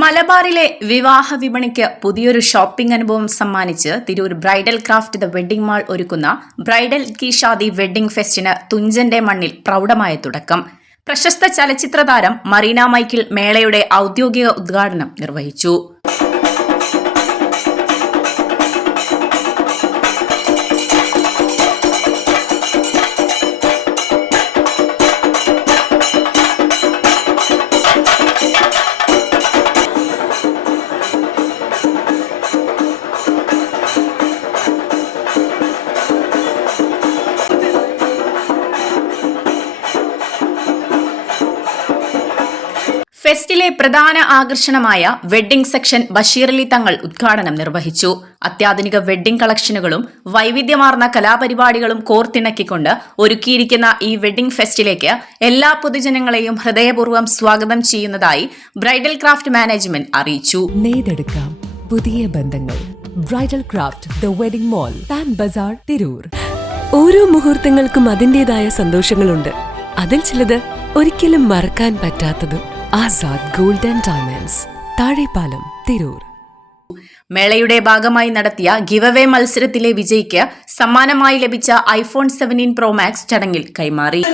മലബാറിലെ വിവാഹ വിപണിക്ക് പുതിയൊരു ഷോപ്പിംഗ് അനുഭവം സമ്മാനിച്ച് Tirur bridal craft the wedding mall ഒരുക്കുന്ന ബ്രൈഡൽ കി ഷാദി വെഡ്ഡിംഗ് ഫെസ്റ്റിന് തുഞ്ചന്റെ മണ്ണിൽ പ്രൗഢമായ തുടക്കം. പ്രശസ്ത ചലച്ചിത്ര താരം മറീന മൈക്കിൾ മേളയുടെ ഔദ്യോഗിക ഉദ്ഘാടനം നിർവഹിച്ചു. ഫെസ്റ്റിലെ പ്രധാന ആകർഷണമായ വെഡ്ഡിംഗ് സെക്ഷൻ ബഷീറലി തങ്ങൾ ഉദ്ഘാടനം നിർവഹിച്ചു. അത്യാധുനിക വെഡ്ഡിംഗ് കളക്ഷനുകളും വൈവിധ്യമാർന്ന കലാപരിപാടികളും കോർത്തിണക്കിക്കൊണ്ട് ഒരുക്കിയിരിക്കുന്ന ഈ വെഡ്ഡിംഗ് ഫെസ്റ്റിലേക്ക് എല്ലാ പൊതുജനങ്ങളെയും ഹൃദയപൂർവ്വം സ്വാഗതം ചെയ്യുന്നതായി ബ്രൈഡൽ ക്രാഫ്റ്റ് മാനേജ്മെന്റ് അറിയിച്ചു. നെയ്തെടുക്കാം പുതിയ ബന്ധങ്ങൾ. Bridal craft the wedding mall, Pan Bazar, Tirur. ഓരോ മുഹൂർത്തങ്ങൾക്കും അതിന്റേതായ സന്തോഷങ്ങളുണ്ട്. അതിൽ ചിലത് ഒരിക്കലും മറക്കാൻ പറ്റാത്തതും. Azad gold and diamonds, Thazhepalam, Tirur. മേളയുടെ ഭാഗമായി നടത്തിയ ഗിവവേ മത്സരത്തിലെ വിജയിക്ക് സമ്മാനമായി ലഭിച്ച ഐഫോൺ 17 Pro Max ചടങ്ങിൽ കൈമാറി.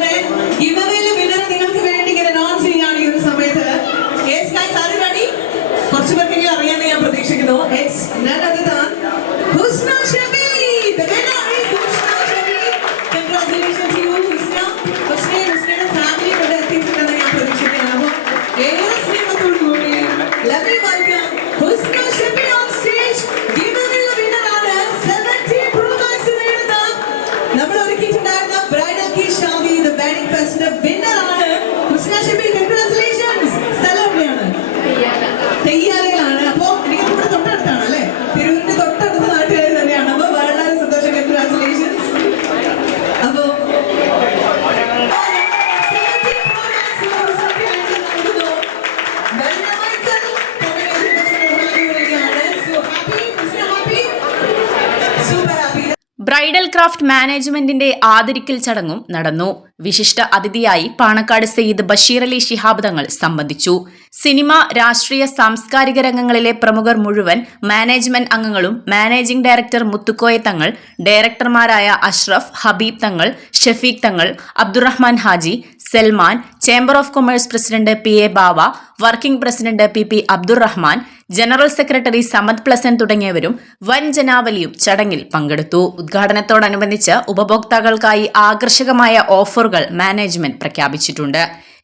ബ്രൈഡൽ ക്രാഫ്റ്റ് മാനേജ്മെന്റിന്റെ ആദരിക്കൽ ചടങ്ങും നടന്നു. വിശിഷ്ട അതിഥിയായി പാണക്കാട് സയ്യിദ് ബഷീറലി ശിഹാബ് തങ്ങൾ സംബന്ധിച്ചു. സിനിമ, രാഷ്ട്രീയ, സാംസ്കാരിക രംഗങ്ങളിലെ പ്രമുഖർ മുഴുവൻ മാനേജ്മെന്റ് അംഗങ്ങളും managing director Muthukoya Thangal, ഡയറക്ടർമാരായ Ashraf, Habib Thangal, Shafeeq Thangal, Abdurahman Haji, Salman, chamber of commerce president PA Bava, working president PP Abdurahman, general secretary Samad പ്ലസൻ തുടങ്ങിയവരും വൻ ജനാവലിയും ചടങ്ങിൽ പങ്കെടുത്തു. ഉദ്ഘാടനത്തോടനുബന്ധിച്ച് ഉപഭോക്താക്കൾക്കായി ആകർഷകമായ ഓഫറുകൾ മാനേജ്മെന്റ് പ്രഖ്യാപിച്ചിട്ടുണ്ട്.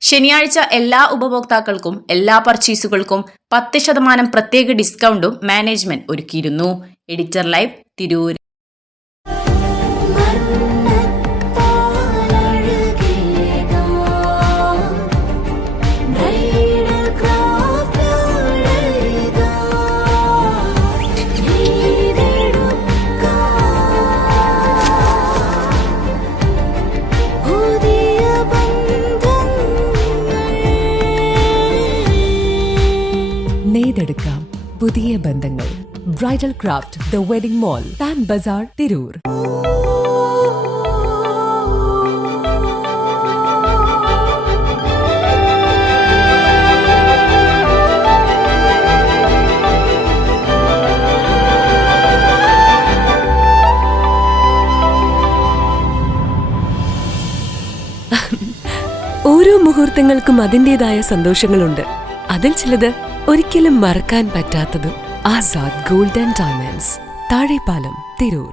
ശനിയാഴ്ച എല്ലാ ഉപഭോക്താക്കൾക്കും എല്ലാ പർച്ചേസുകൾക്കും 10% പ്രത്യേക ഡിസ്കൗണ്ടും മാനേജ്മെന്റ് ഒരുക്കിയിരുന്നു. Editor live, Tirur. നെയ്തെടുക്കാം പുതിയ ബന്ധങ്ങൾ. Bridal craft the wedding mall, Pan Bazar, Tirur. ഓരോ മുഹൂർത്തങ്ങൾക്കും അതിന്റേതായ സന്തോഷങ്ങളുണ്ട്. അതിൽ ചിലത് ഒരിക്കലും മറക്കാൻ പറ്റാത്തതും. Azad gold and diamonds, Thazhepalam, Tirur.